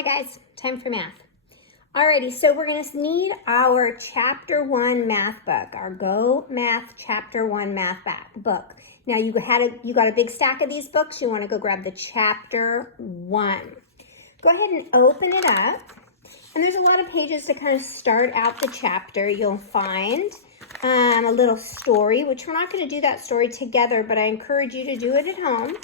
Hi guys, time for math. Alrighty, so we're gonna need our chapter 1 math book, our Go Math chapter 1 math book. Now you got a big stack of these books. You wanna go grab the chapter 1. Go ahead and open it up. And there's a lot of pages to kind of start out the chapter. You'll find a little story, which we're not gonna do that story together, but I encourage you to do it at home.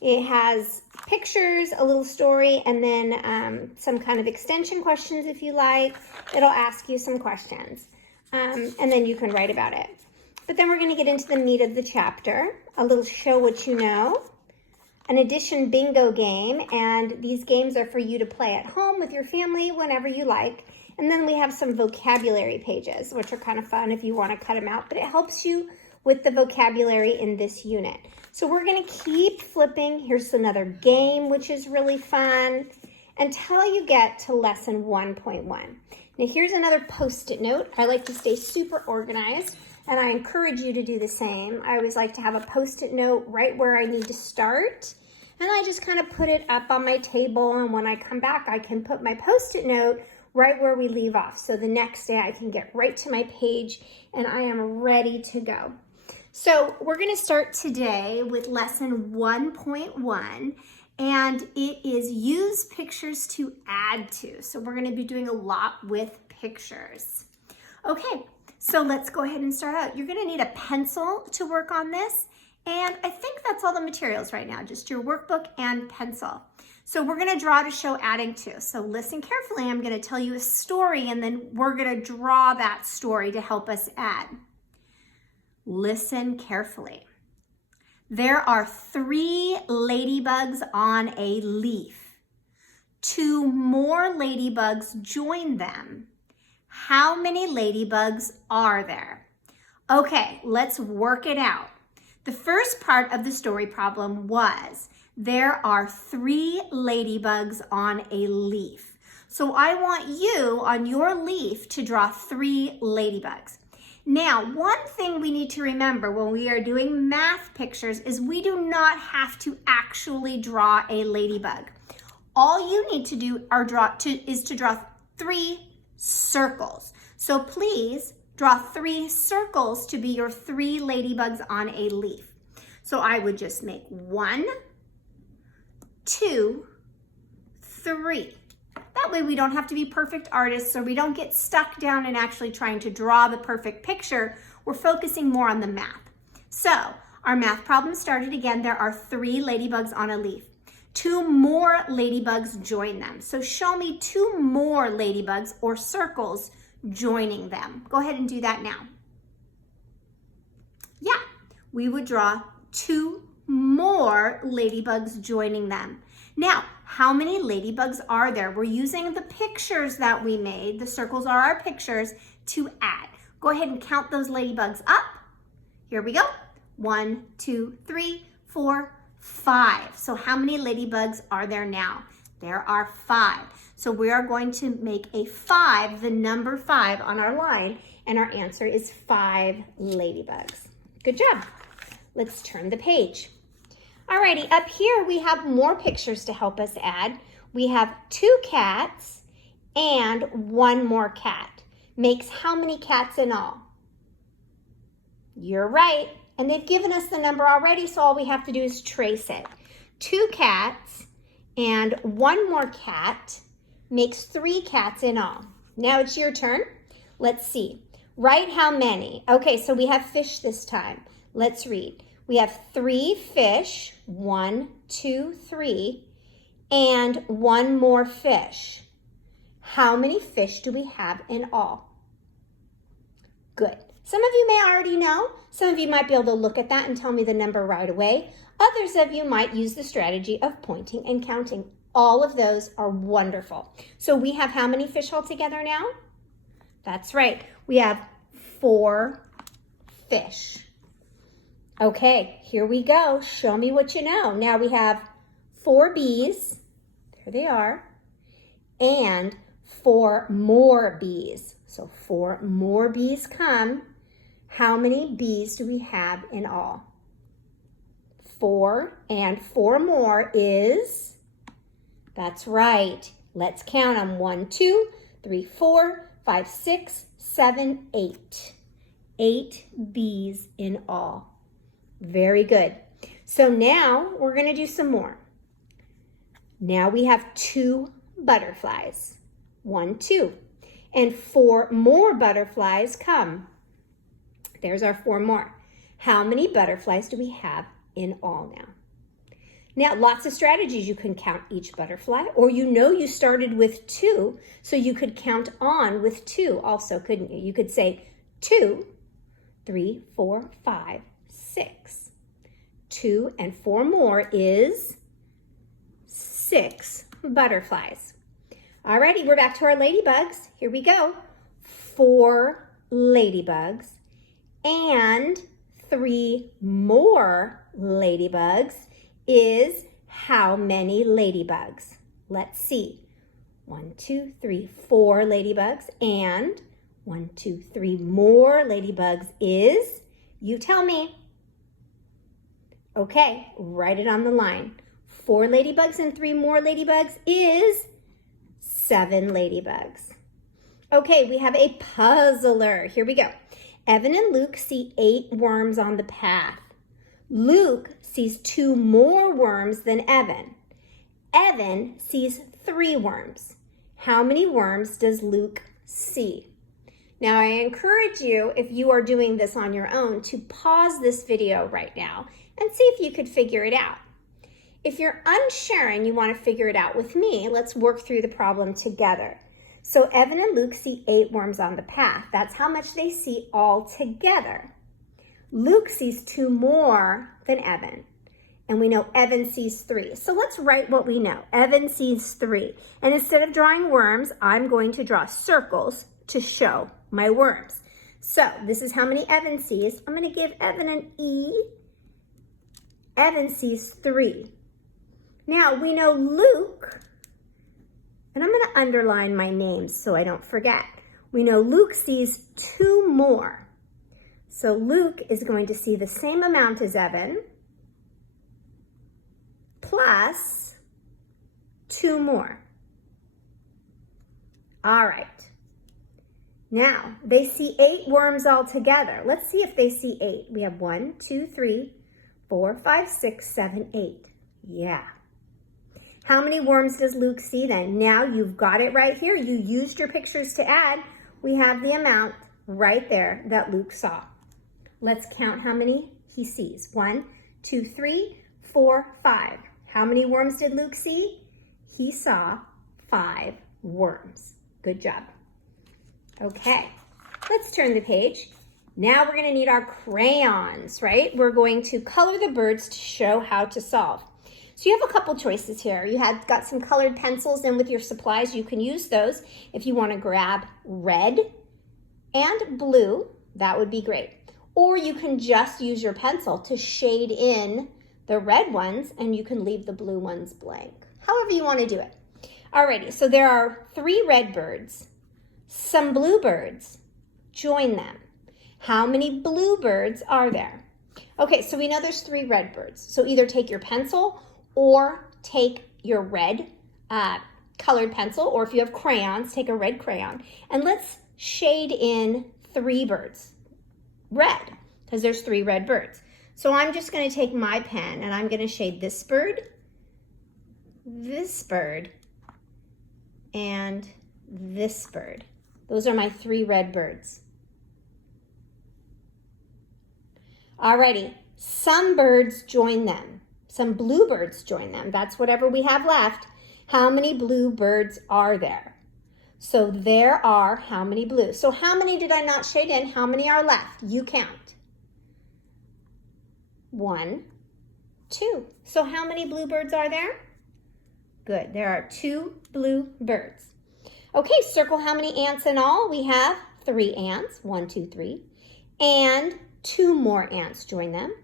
It has pictures, a little story, and then some kind of extension questions if you like. It'll ask you some questions, and then you can write about it. But then we're going to get into the meat of the chapter, a little show what you know, an addition bingo game, and these games are for you to play at home with your family whenever you like. And then we have some vocabulary pages, which are kind of fun if you want to cut them out, but it helps you with the vocabulary in this unit. So we're going to keep flipping. Here's another game, which is really fun, until you get to lesson 1.1. Now here's another post-it note. I like to stay super organized, and I encourage you to do the same. I always like to have a post-it note right where I need to start, and I just kind of put it up on my table, and when I come back, I can put my post-it note right where we leave off. So the next day I can get right to my page, and I am ready to go. So we're going to start today with lesson 1.1, and it is use pictures to add to. So we're going to be doing a lot with pictures. Okay, so let's go ahead and start out. You're going to need a pencil to work on this, and I think that's all the materials right now, just your workbook and pencil. So we're going to draw to show adding to. So listen carefully. I'm going to tell you a story, and then we're going to draw that story to help us add. Listen carefully. There are 3 ladybugs on a leaf. 2 more ladybugs join them. How many ladybugs are there? Okay, let's work it out. The first part of the story problem was there are 3 ladybugs on a leaf. So I want you on your leaf to draw 3 ladybugs. Now, one thing we need to remember when we are doing math pictures is we do not have to actually draw a ladybug. All you need to do is to draw 3 circles. So please draw 3 circles to be your 3 ladybugs on a leaf. So I would just make 1, 2, 3. That way we don't have to be perfect artists, or we don't get stuck down in actually trying to draw the perfect picture. We're focusing more on the math. So our math problem started again. There are 3 ladybugs on a leaf. 2 more ladybugs join them. So show me 2 more ladybugs or circles joining them. Go ahead and do that now. Yeah, we would draw 2 more ladybugs joining them. Now, how many ladybugs are there? We're using the pictures that we made. The circles are our pictures to add. Go ahead and count those ladybugs up. Here we go. 1, 2, 3, 4, 5. So how many ladybugs are there now? There are 5. So we are going to make a 5, the number 5 on our line, and our answer is 5 ladybugs. Good job. Let's turn the page. Alrighty, up here we have more pictures to help us add. We have 2 cats and 1 more cat. Makes how many cats in all? You're right, and they've given us the number already, so all we have to do is trace it. 2 cats and 1 more cat makes 3 cats in all. Now it's your turn. Let's see. Write how many. Okay, so we have fish this time. Let's read. We have 3 fish, 1, 2, 3, and 1 more fish. How many fish do we have in all? Good. Some of you may already know. Some of you might be able to look at that and tell me the number right away. Others of you might use the strategy of pointing and counting. All of those are wonderful. So we have how many fish altogether now? That's right. We have 4 fish. Okay, here we go. Show me what you know. Now we have 4 bees. There they are. And 4 more bees. So 4 more bees come. How many bees do we have in all? 4, and 4 more is, that's right, Let's count them. 1, 2, 3, 4, 5, 6, 7, 8. 8 bees in all. Very good. So now we're going to do some more. Now we have 2 butterflies. 1, 2. And 4 more butterflies come. There's our 4 more. How many butterflies do we have in all now? Now, lots of strategies. You can count each butterfly, or you started with 2, so you could count on with 2 also, couldn't you? You could say 2, 3, 4, 5, 6. 2 and 4 more is 6 butterflies. Alrighty, we're back to our ladybugs. Here we go. 4 ladybugs and 3 more ladybugs is how many ladybugs? Let's see. 1, 2, 3, 4 ladybugs and 1, 2, 3 more ladybugs is, you tell me. Okay, write it on the line. 4 ladybugs and 3 more ladybugs is 7 ladybugs. Okay, we have a puzzler. Here we go. Evan and Luke see 8 worms on the path. Luke sees 2 more worms than Evan. Evan sees 3 worms. How many worms does Luke see? Now, I encourage you, if you are doing this on your own, to pause this video right now and see if you could figure it out. If you're unsure and you want to figure it out with me, let's work through the problem together. So Evan and Luke see 8 worms on the path. That's how much they see all together. Luke sees 2 more than Evan. And we know Evan sees 3. So let's write what we know. Evan sees 3. And instead of drawing worms, I'm going to draw circles to show my worms. So this is how many Evan sees. I'm going to give Evan an E. Evan sees 3. Now we know Luke, and I'm going to underline my names so I don't forget. We know Luke sees 2 more. So Luke is going to see the same amount as Evan plus 2 more. All right. Now, they see 8 worms all together. Let's see if they see 8. We have 1, 2, 3, 4, 5, 6, 7, 8. Yeah. How many worms does Luke see then? Now you've got it right here. You used your pictures to add. We have the amount right there that Luke saw. Let's count how many he sees. 1, 2, 3, 4, 5. How many worms did Luke see? He saw 5 worms. Good job. Okay, let's turn the page. Now we're going to need our crayons, right? We're going to color the birds to show how to solve. So you have a couple choices here. You have got some colored pencils, and with your supplies, you can use those. If you want to grab red and blue, that would be great. Or you can just use your pencil to shade in the red ones, and you can leave the blue ones blank. However you want to do it. Alrighty, so there are 3 red birds. Some bluebirds. Join them. How many bluebirds are there? Okay, so we know there's 3 red birds. So either take your pencil or take your red colored pencil, or if you have crayons, take a red crayon. And let's shade in 3 birds. Red, because there's 3 red birds. So I'm just going to take my pen and I'm going to shade this bird, and this bird. Those are my 3 red birds. Alrighty, some birds join them. Some bluebirds join them. That's whatever we have left. How many bluebirds are there? So there are how many blues? So how many did I not shade in? How many are left? You count. 1, 2. So how many bluebirds are there? Good, there are 2 blue birds. Okay, circle how many ants in all. We have 3 ants, 1, 2, 3, and 2 more ants join them.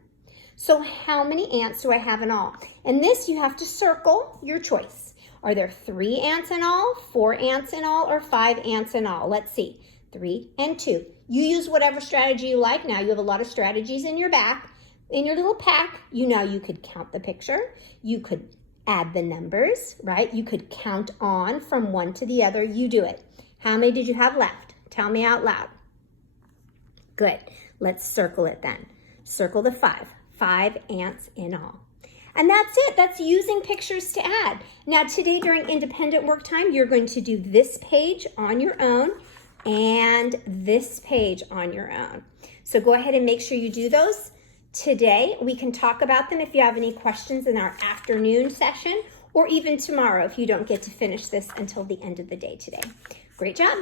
So how many ants do I have in all? And this you have to circle your choice. Are there 3 ants in all, 4 ants in all, or 5 ants in all? Let's see, 3 and 2. You use whatever strategy you like. Now you have a lot of strategies in your back. In your little pack, you know you could count the picture. You could Add the numbers, right? You could count on from one to the other. You do it. How many did you have left? Tell me out loud. Good. Let's circle it then. Circle the 5. 5 ants in all. And that's it. That's using pictures to add. Now today during independent work time, you're going to do this page on your own and this page on your own. So go ahead and make sure you do those today. We can talk about them if you have any questions in our afternoon session, or even tomorrow if you don't get to finish this until the end of the day today. Great job.